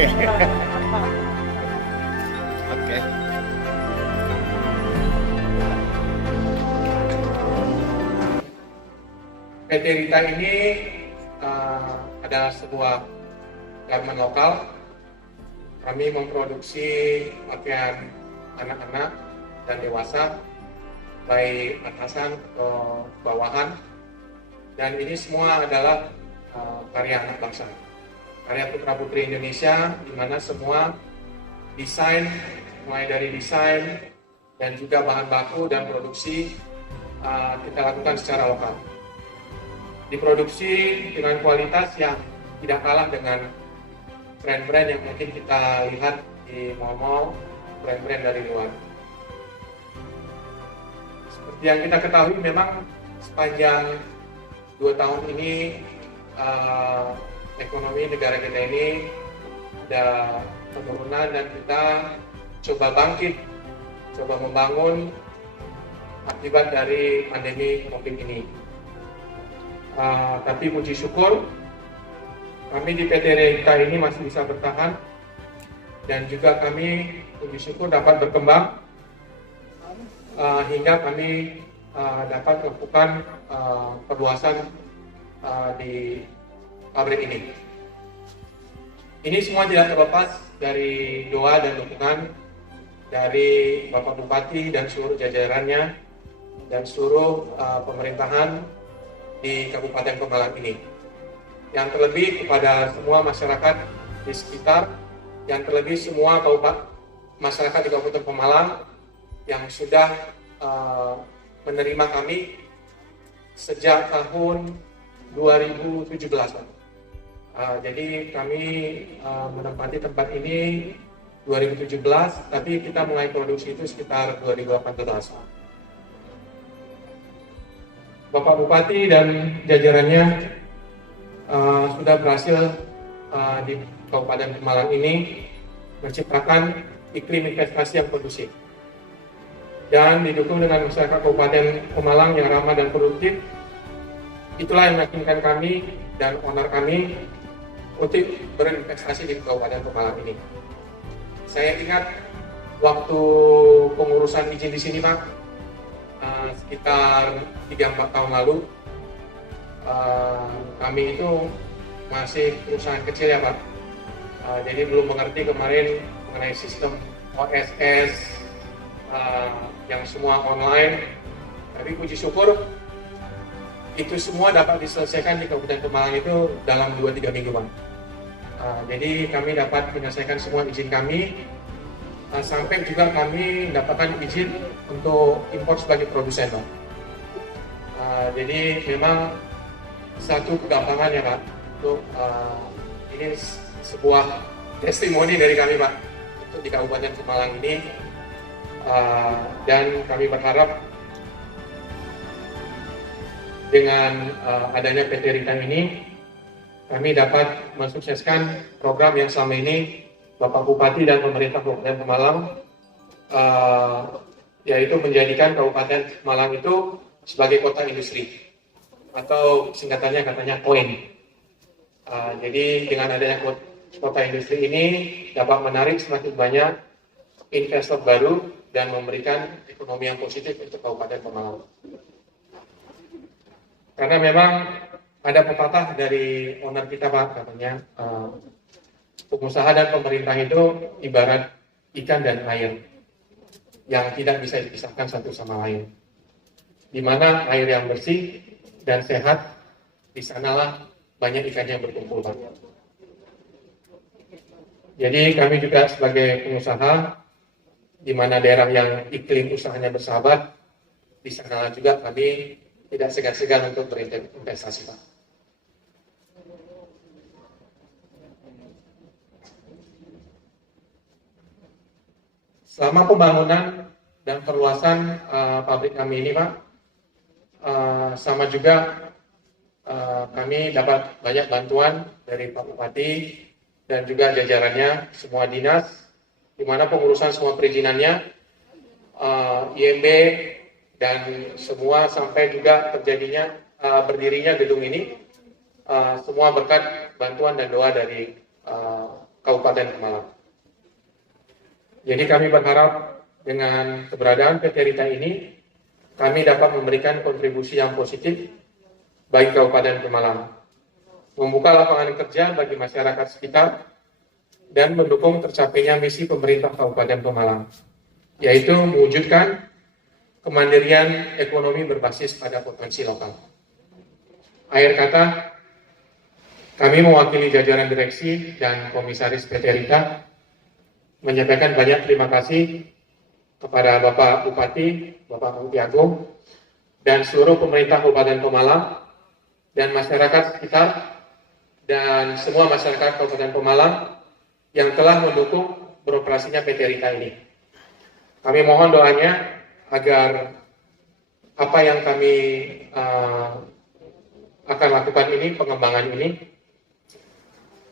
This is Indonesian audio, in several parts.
Oke. PT Rita ini adalah sebuah garmen lokal. Kami memproduksi pakaian anak-anak dan dewasa, baik atasan atau bawahan. Dan ini semua adalah karya anak bangsa, karya putra-putri Indonesia, di mana semua desain, mulai dari desain dan juga bahan baku dan produksi kita lakukan secara lokal. Diproduksi dengan kualitas yang tidak kalah dengan brand-brand yang mungkin kita lihat di mall-mall, brand-brand dari luar. Seperti yang kita ketahui, memang sepanjang 2 tahun ini ekonomi negara kita ini ada penurunan, dan kita coba bangkit, coba membangun akibat dari pandemi COVID ini. Tapi puji syukur kami di PT Rita ini masih bisa bertahan, dan juga kami puji syukur dapat berkembang hingga kami dapat melakukan perluasan di pabrik ini. Ini semua tidak terlepas dari doa dan dukungan dari Bapak Bupati dan seluruh jajarannya dan seluruh pemerintahan di Kabupaten Pemalang ini. Yang terlebih kepada semua masyarakat di sekitar, yang terlebih semua masyarakat di Kabupaten Pemalang yang sudah menerima kami sejak tahun 2017. Jadi kami menempati tempat ini 2017, tapi kita mulai produksi itu sekitar 2018. Bapak Bupati dan jajarannya sudah berhasil di Kabupaten Pemalang ini menciptakan iklim investasi yang kondusif, dan didukung dengan masyarakat Kabupaten Pemalang yang ramah dan produktif. Itulah yang meyakinkan kami dan owner kami untuk berinvestasi di Kabupaten Pemalang ini. Saya ingat waktu pengurusan izin di sini, Pak, sekitar 3-4 tahun lalu, kami itu masih perusahaan kecil ya, Pak. Jadi belum mengerti kemarin mengenai sistem OSS yang semua online. Tapi puji syukur itu semua dapat diselesaikan di Kabupaten Pemalang itu dalam 2-3 minggu, Pak. Jadi kami dapat menyelesaikan semua izin kami, sampai juga kami mendapatkan izin untuk impor sebagai produsen, Pak. Jadi memang satu kegampangan ya, Pak, untuk ini sebuah testimoni dari kami, Pak, untuk di Kabupaten Pemalang ini, dan kami berharap dengan adanya PT Rita ini, kami dapat mensukseskan program yang selama ini Bapak Bupati dan pemerintah Kabupaten Pemalang, yaitu menjadikan Kabupaten Pemalang itu sebagai kota industri, atau singkatannya katanya KOIN. Jadi dengan adanya kota industri ini dapat menarik semakin banyak investor baru dan memberikan ekonomi yang positif untuk Kabupaten Pemalang. Karena memang ada pepatah dari owner kita, Pak, katanya pengusaha dan pemerintah itu ibarat ikan dan air yang tidak bisa dipisahkan satu sama lain. Di mana air yang bersih dan sehat, di sanalah banyak ikan yang berkumpul, Pak. Jadi kami juga sebagai pengusaha, di mana daerah yang iklim usahanya bersahabat, di sanalah juga kami tidak segan-segan untuk berinvestasi, Pak. Selama pembangunan dan perluasan pabrik kami ini, Pak, sama juga kami dapat banyak bantuan dari Pak Bupati dan juga jajarannya, semua dinas, di mana pengurusan semua perizinannya, IMB, dan semua sampai juga terjadinya berdirinya gedung ini, semua berkat bantuan dan doa dari Kabupaten Pemalang. Jadi kami berharap dengan keberadaan PT Rita ini, kami dapat memberikan kontribusi yang positif bagi Kabupaten Pemalang, membuka lapangan kerja bagi masyarakat sekitar, dan mendukung tercapainya misi pemerintah Kabupaten Pemalang, yaitu mewujudkan kemandirian ekonomi berbasis pada potensi lokal. Akhir kata, kami mewakili jajaran direksi dan komisaris PT Rita menyampaikan banyak terima kasih kepada Bapak Bupati, Bapak Bupati Agung, dan seluruh pemerintah Kabupaten Pemalang, dan masyarakat sekitar, dan semua masyarakat Kabupaten Pemalang yang telah mendukung beroperasinya PT Rita ini. Kami mohon doanya agar apa yang kami akan lakukan ini, pengembangan ini,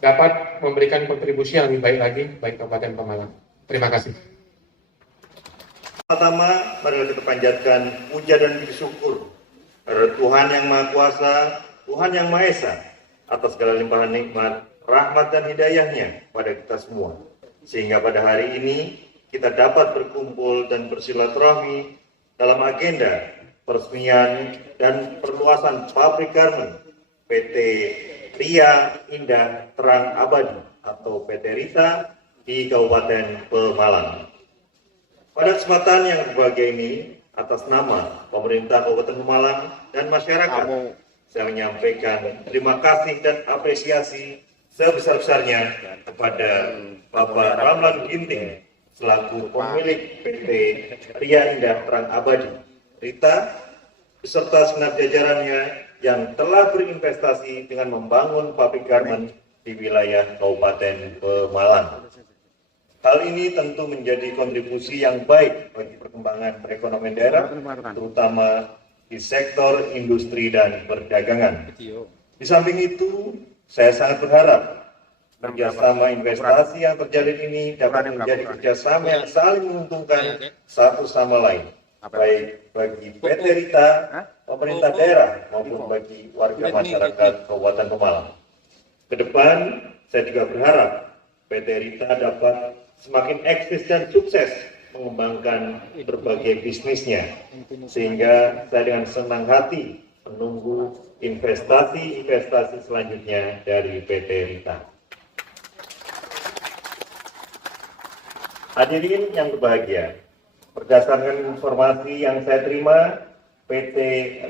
dapat memberikan kontribusi yang lebih baik lagi bagi Kabupaten Pemalang. Terima kasih. Pertama, mari kita panjatkan puja dan puji syukur kepada Tuhan yang Maha Kuasa, Tuhan yang Maha Esa, atas segala limpahan nikmat, rahmat dan hidayahnya pada kita semua. Sehingga pada hari ini kita dapat berkumpul dan bersilaturahmi dalam agenda peresmian dan perluasan pabrik garmen PT Ria Indah Terang Abadi atau PT Rita di Kabupaten Pemalang. Pada kesempatan yang berbahagia ini, atas nama pemerintah Kabupaten Pemalang dan masyarakat, saya menyampaikan terima kasih dan apresiasi sebesar-besarnya kepada Bapak Ramlan Ginting selaku pemilik PT Ria Indah Terang Abadi Rita beserta segenap jajarannya yang telah berinvestasi dengan membangun pabrik garmen di wilayah Kabupaten Pemalang. Hal ini tentu menjadi kontribusi yang baik bagi perkembangan perekonomian daerah, terutama di sektor industri dan perdagangan. Di samping itu, saya sangat berharap kerjasama investasi yang terjalin ini dapat menjadi kerjasama yang saling menguntungkan satu sama lain, baik bagi PT Rita, pemerintah daerah, maupun bagi warga masyarakat Kabupaten Pemalang. Ke depan, saya juga berharap PT Rita dapat semakin eksis dan sukses mengembangkan berbagai bisnisnya, sehingga saya dengan senang hati menunggu investasi selanjutnya dari PT Rita. Hadirin yang berbahagia, berdasarkan informasi yang saya terima, PT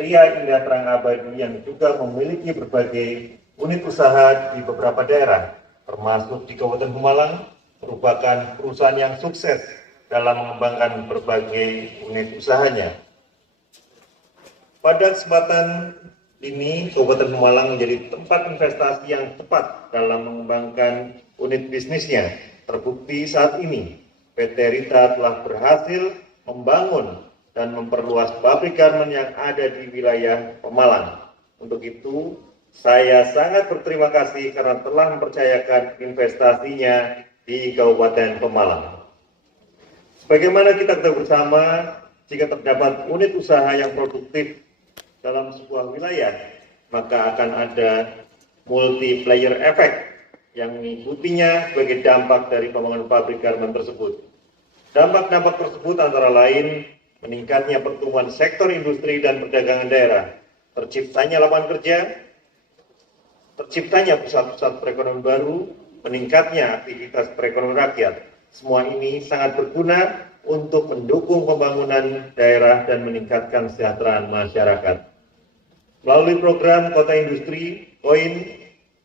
Ria Indah Terang Abadi yang juga memiliki berbagai unit usaha di beberapa daerah, termasuk di Kabupaten Pemalang, merupakan perusahaan yang sukses dalam mengembangkan berbagai unit usahanya. Pada kesempatan ini, Kabupaten Pemalang menjadi tempat investasi yang tepat dalam mengembangkan unit bisnisnya. Terbukti saat ini, PT Rita telah berhasil membangun dan memperluas pabrik garmen yang ada di wilayah Pemalang. Untuk itu, saya sangat berterima kasih karena telah mempercayakan investasinya di Kabupaten Pemalang. Sebagaimana kita ketahui bersama, jika terdapat unit usaha yang produktif dalam sebuah wilayah, maka akan ada multiplier effect yang mengikutinya sebagai dampak dari pembangunan pabrik garmen tersebut. Dampak-dampak tersebut antara lain meningkatnya pertumbuhan sektor industri dan perdagangan daerah, terciptanya lapangan kerja, terciptanya pusat-pusat perekonomian baru, meningkatnya aktivitas perekonomian rakyat. Semua ini sangat berguna untuk mendukung pembangunan daerah dan meningkatkan kesejahteraan masyarakat. Melalui program Kota Industri, KOIN,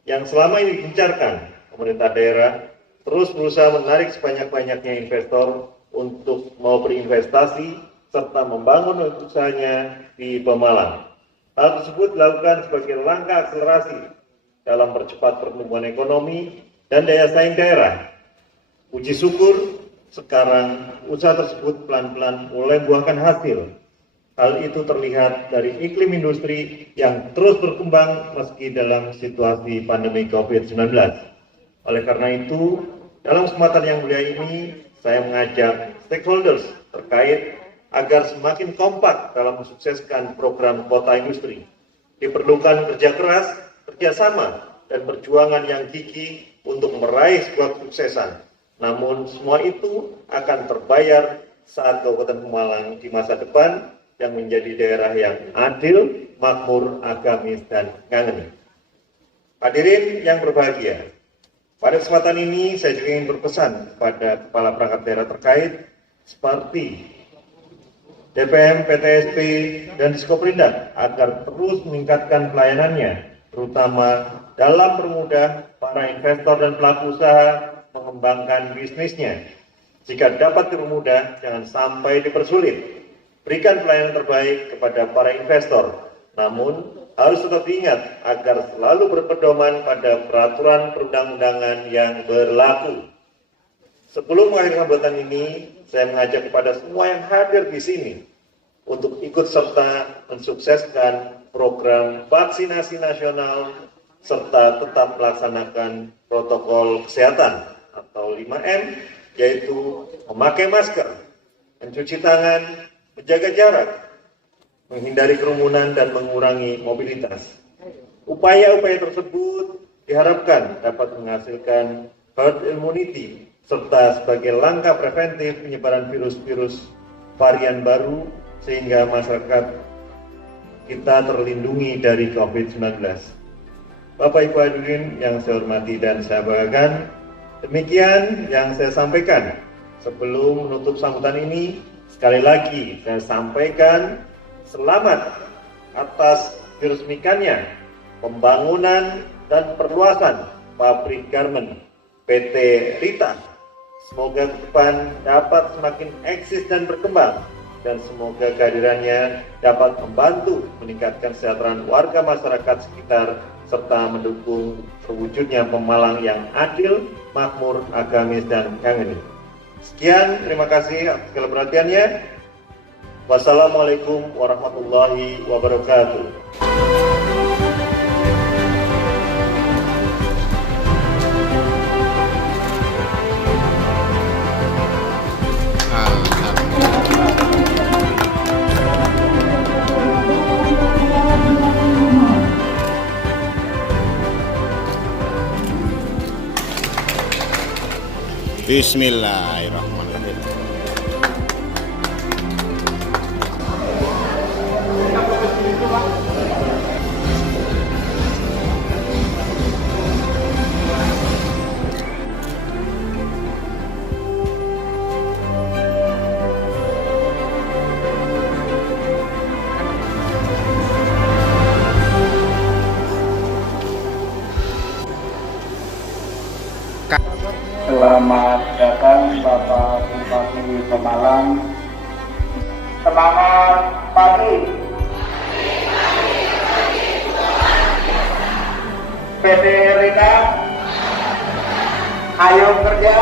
yang selama ini digencarkan, pemerintah daerah terus berusaha menarik sebanyak-banyaknya investor untuk mau berinvestasi serta membangun usahanya di Pemalang. Hal tersebut dilakukan sebagai langkah akselerasi dalam percepat pertumbuhan ekonomi dan daya saing daerah. Puji syukur, sekarang usaha tersebut pelan-pelan mulai membuahkan hasil. Hal itu terlihat dari iklim industri yang terus berkembang meski dalam situasi pandemi COVID-19. Oleh karena itu, dalam kesempatan yang mulia ini, saya mengajak stakeholders terkait agar semakin kompak dalam mensukseskan program Kota Industri. Diperlukan kerja keras, kerjasama, dan perjuangan yang gigih untuk meraih sebuah kesuksesan. Namun semua itu akan terbayar saat Kabupaten Pemalang di masa depan yang menjadi daerah yang adil, makmur, agamis, dan ngangeni. Hadirin yang berbahagia, pada kesempatan ini saya juga ingin berpesan kepada kepala perangkat daerah terkait seperti DPM, PTSP, dan Diskoperindak agar terus meningkatkan pelayanannya, terutama dalam mempermudah para investor dan pelaku usaha mengembangkan bisnisnya. Jika dapat dipermudah, jangan sampai dipersulit. Berikan pelayanan terbaik kepada para investor, namun harus tetap diingat agar selalu berpedoman pada peraturan perundang-undangan yang berlaku. Sebelum mengakhiri sambutan ini, saya mengajak kepada semua yang hadir di sini untuk ikut serta mensukseskan program vaksinasi nasional serta tetap melaksanakan protokol kesehatan atau 5M, yaitu memakai masker, mencuci tangan, menjaga jarak, menghindari kerumunan, dan mengurangi mobilitas. Upaya-upaya tersebut diharapkan dapat menghasilkan herd immunity serta sebagai langkah preventif penyebaran virus-virus varian baru sehingga masyarakat kita terlindungi dari COVID-19. Bapak Ibu hadirin yang saya hormati dan saya banggakan, demikian yang saya sampaikan. Sebelum menutup sambutan ini, sekali lagi saya sampaikan selamat atas diresmikannya pembangunan dan perluasan pabrik garmen PT Rita. Semoga ke depan dapat semakin eksis dan berkembang, dan semoga kehadirannya dapat membantu meningkatkan kesejahteraan warga masyarakat sekitar serta mendukung terwujudnya Pemalang yang adil, makmur, agamis, dan ngangeni. Sekian, terima kasih atas segala perhatiannya. Wassalamualaikum warahmatullahi wabarakatuh. Bismillahirrahmanirrahim. Selamat datang Bapak Bupati Pemalang. Semangat pagi. PT Rita, ayo kerja.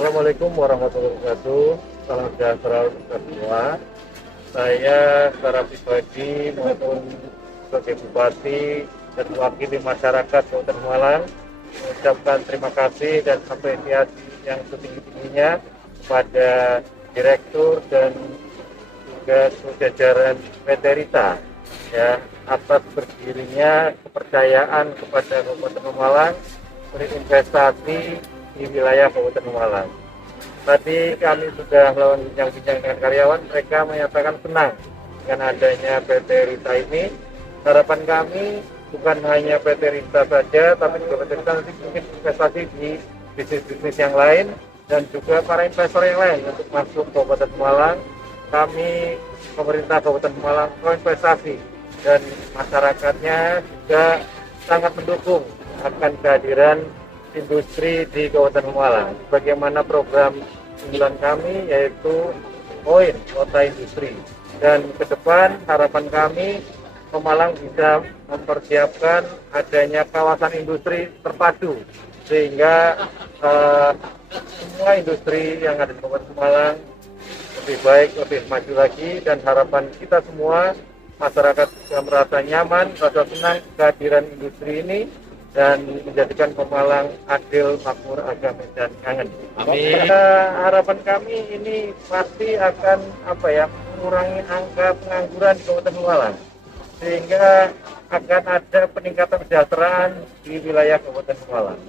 Assalamualaikum warahmatullahi wabarakatuh. Salam sejahtera untuk kita semua. Saya secara pribadi maupun sebagai bupati dan mewakili masyarakat Kabupaten Malang mengucapkan terima kasih dan apresiasi yang setinggi-tingginya kepada direktur dan juga jajaran PT Rita ya atas berdirinya kepercayaan kepada Kabupaten Malang berinvestasi di wilayah Kabupaten Malang. Tadi kami sudah melakukan bincang-bincang dengan karyawan, mereka menyatakan senang dengan adanya PT Rita ini. Harapan kami bukan hanya PT Rita saja, tapi juga PT Rita nanti mungkin investasi di bisnis-bisnis yang lain dan juga para investor yang lain untuk masuk ke Kabupaten Malang. Kami pemerintah Kabupaten Malang investasi dan masyarakatnya juga sangat mendukung akan kehadiran industri di Kabupaten Malang. Bagaimana program unggulan kami yaitu Poin Kota Industri. Dan ke depan harapan kami Pemalang bisa mempersiapkan adanya kawasan industri terpadu sehingga semua industri yang ada di Kabupaten Malang lebih baik, lebih maju lagi, dan harapan kita semua masyarakat yang merasa nyaman, merasa senang kehadiran industri ini dan menjadikan Pemalang adil, makmur, agama dan kangen. Amin. Harapan kami ini pasti akan mengurangi angka pengangguran di Kabupaten Malang sehingga akan ada peningkatan kesejahteraan di wilayah Kabupaten Malang.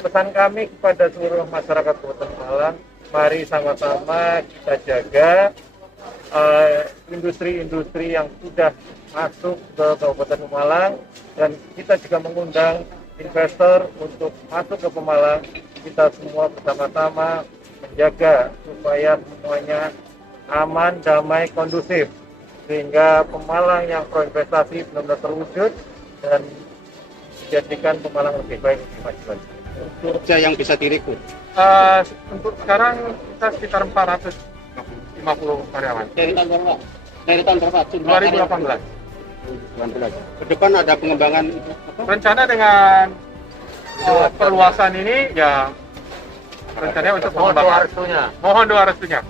Pesan kami kepada seluruh masyarakat Kabupaten Malang, mari sama-sama kita jaga industri-industri yang sudah masuk ke Kabupaten Malang, dan kita juga mengundang investor untuk masuk ke Pemalang. Kita semua bersama-sama menjaga supaya semuanya aman, damai, kondusif sehingga Pemalang yang proinvestasi benar-benar terwujud dan menjadikan Pemalang lebih baik, lebih maju lagi. Kerja yang bisa direkrut Untuk sekarang kita sekitar 450 karyawan. dari tahun berapa? Dari tahun berapa? 2018. Ke depan ada pengembangan Rencana dengan perluasan ini ya rencananya untuk pengembangan. Mohon doa restunya.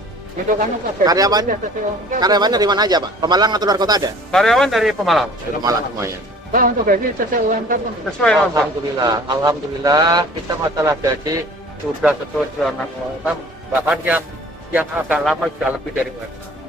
Karyawannya dari mana aja, Pak? Pemalang atau luar kota ada? Karyawan dari Pemalang. Dari Pemalang semuanya. Pak, untuk gaji sesuai UMK Sesuai dengan Pak. Alhamdulillah kita masalah gaji sudah sesuai dengan bahkan yang agak lama sudah lebih dari UMK.